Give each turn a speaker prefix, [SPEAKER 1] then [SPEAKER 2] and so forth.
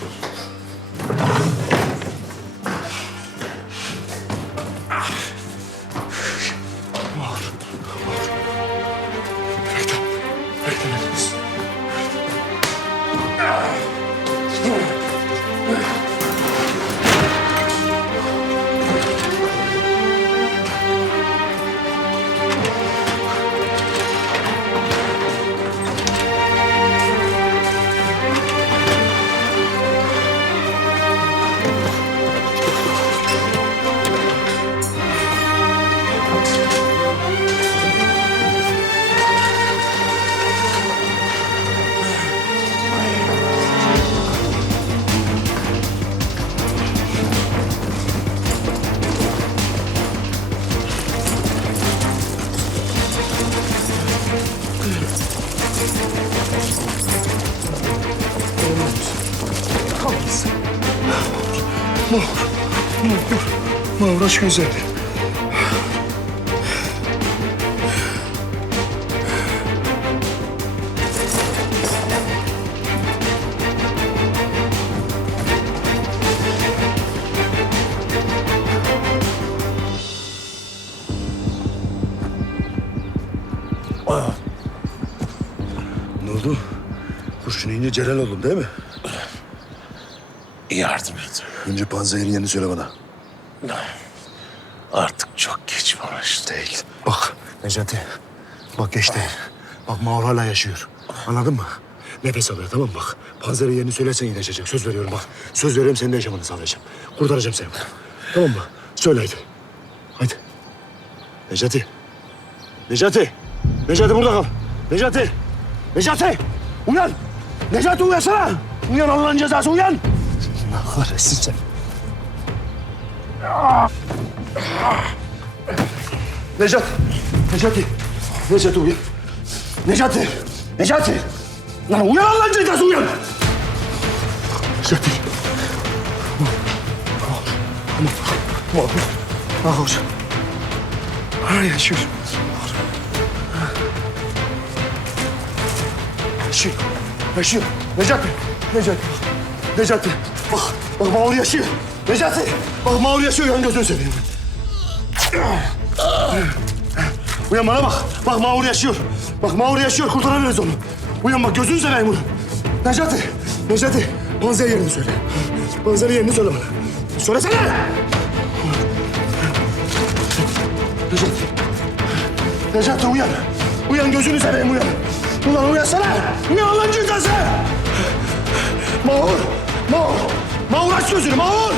[SPEAKER 1] Thank you. Mağur aç gözlerini. Ne oldu? Kurşun yiyince Celal oldun değil mi?
[SPEAKER 2] Yardım et.
[SPEAKER 1] Önce panzehirin yerini söyle bana.
[SPEAKER 2] Artık çok geç Maraş.
[SPEAKER 1] Değil. Bak Necati. Bak geç değil. Bak Mağur hala yaşıyor. Anladın mı? Nefes alıyor tamam mı? Bak panzerin yerini söylersen iyileşecek. Söz veriyorum bak. Söz veriyorum senin de yaşamanı sağlayacağım. Kurtaracağım seni. Tamam mı? Söyle haydi. Haydi. Necati. Necati. Necati burada kal. Necati. Necati. Uyan. Necati uyansana. Uyan Allah'ın cezası uyan. Allah kahretsin seni. Necat! Necati! Necati uyan! Necati! Necati! Lan uyan Allah'ın cezası uyan! Necati! Tamam. Tamam. Ah hocam. Ah yaşıyor. Yaşıyor. Yaşıyor. Necati! Necati! Necati! Bak, bak Mağur yaşıyor. Necati! Bak Mağur yaşıyor. Yan gözünü seveyim. Uyan bana bak. Bak Mağur yaşıyor. Bak Mağur yaşıyor. Kurtarabiliriz onu. Uyan bak gözünü seveyim uyan. Necati. Necati. Panzer yerini söyle. Panzer yerini söyle bana. Söylesene. Necati. Necati uyan. Uyan gözünü seveyim uyan. Ulan uyansana. Uyan Allah'ın cezası. Mağur. Aç gözünü Mahmut!